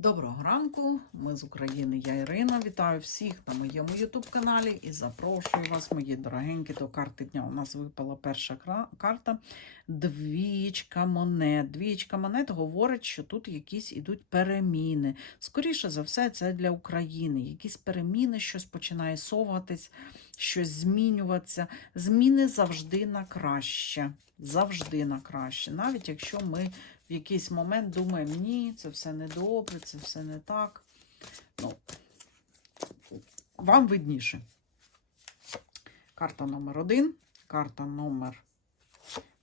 Доброго ранку, ми з України, я Ірина. Вітаю всіх на моєму ютуб-каналі і запрошую вас, мої дорогенькі, до карти дня. У нас випала перша карта двічка монет. Двічка монет говорить, що тут якісь ідуть переміни. Скоріше за все, це для України. Якісь переміни, щось починає соватись, щось змінюватися. Зміни завжди на краще. Завжди на краще. Навіть якщо ми в якийсь момент думаємо, ні, це все не добре, це все не так. Ну, вам видніше. Карта номер один, карта номер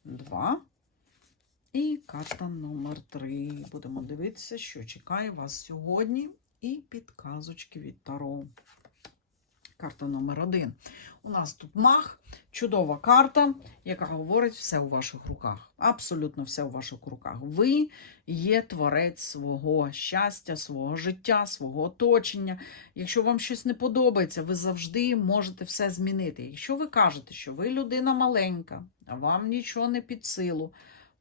два і карта номер три. Будемо дивитися, що чекає вас сьогодні. І підказочки від Таро. Карта номер один. У нас тут мах, чудова карта, яка говорить все у ваших руках. Абсолютно все у ваших руках. Ви є творець свого щастя, свого життя, свого оточення. Якщо вам щось не подобається, ви завжди можете все змінити. Якщо ви кажете, що ви людина маленька, а вам нічого не під силу.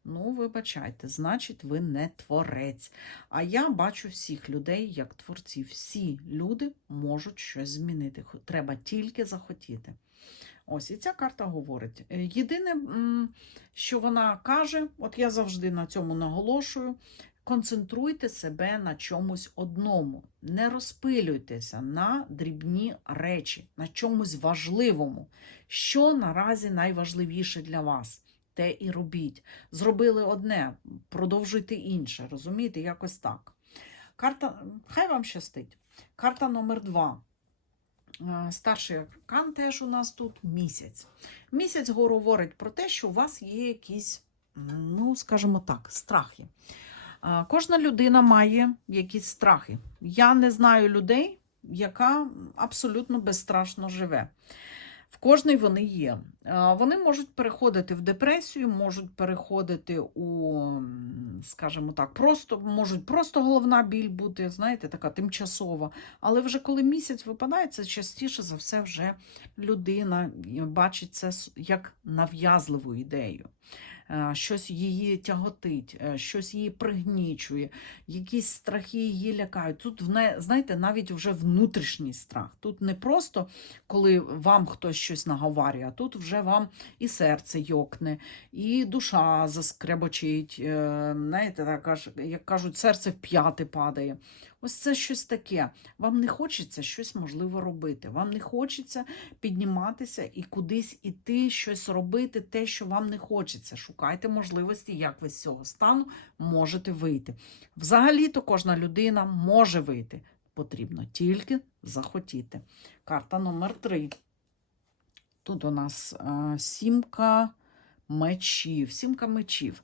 Ну, вибачайте, значить, ви не творець. А я бачу всіх людей як творців. Всі люди можуть щось змінити. Треба тільки захотіти. Ось і ця карта говорить. Е, Єдине, що вона каже, от я завжди на цьому наголошую. Концентруйте себе на чомусь одному, не розпилюйтеся на дрібні речі, на чомусь важливому, що наразі найважливіше для вас. Те і робіть. Зробили одне, продовжуйте інше. Розумієте, якось так. Карта, хай вам щастить. Карта номер два. Е, Старший аркан теж у нас тут місяць. Місяць говорить про те, що у вас є якісь, ну, скажімо так, страхи. Е, Кожна людина має якісь страхи. Я не знаю людей, яка абсолютно безстрашно живе. В кожної вони є. Вони можуть переходити в депресію, можуть переходити у, скажімо так, просто можуть просто головна біль бути, знаєте, така тимчасова. Але вже коли місяць випадає, це частіше за все вже людина бачить це як нав'язливу ідею. Е, Щось її тяготить, е, щось її пригнічує, якісь страхи її лякають. Тут, знаєте, навіть вже внутрішній страх. Тут не просто коли вам хтось щось наговарює, а тут вже вам і серце йокне, і душа заскребочить. е, Знаєте, так, як кажуть, серце в п'яти падає. Ось це щось таке. Вам не хочеться щось можливо робити. Вам не хочеться підніматися і кудись іти, щось робити, те, що вам не хочеться. Шукайте можливості, як ви з цього стану можете вийти. Взагалі-то кожна людина може вийти. Потрібно тільки захотіти. Карта номер 3. Тут у нас е, сімка мечів. Сімка мечів.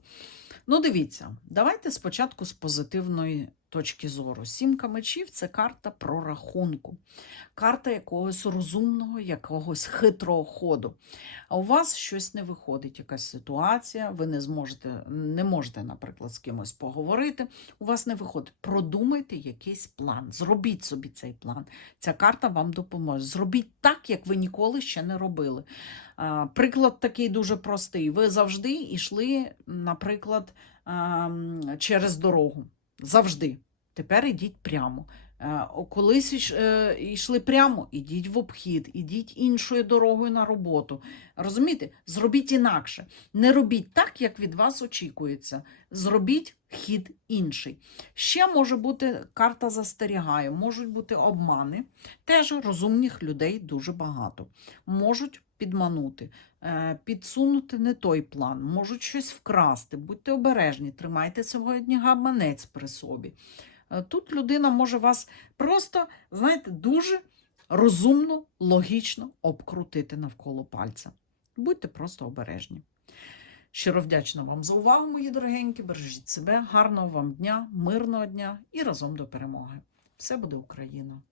Ну, дивіться, давайте спочатку з позитивної точки зору. Сімка мечів це карта прорахунку, карта якогось розумного, якогось хитрого ходу. А у вас щось не виходить, якась ситуація, ви не зможете, не можете, наприклад, з кимось поговорити. У вас не виходить. Продумайте якийсь план. Зробіть собі цей план. Ця карта вам допоможе. Зробіть так, як ви ніколи ще не робили. Приклад такий дуже простий. Ви завжди йшли, наприклад, через дорогу. Завжди. Тепер ідіть прямо. Е, Колись е, йшли прямо, ідіть в обхід, ідіть іншою дорогою на роботу. Розумієте? Зробіть інакше. Не робіть так, як від вас очікується. Зробіть хід інший. Ще може бути карта застерігає, можуть бути обмани. Теж розумних людей дуже багато. Можуть підманути, е, підсунути не той план, можуть щось вкрасти. Будьте обережні, тримайте сьогодні гаманець при собі. Е, Тут людина може вас просто, знаєте, дуже розумно, логічно обкрутити навколо пальця. Будьте просто обережні. Щиро вдячна вам за увагу, мої дорогенькі. Бережіть себе, гарного вам дня, мирного дня і разом до перемоги. Все буде Україна!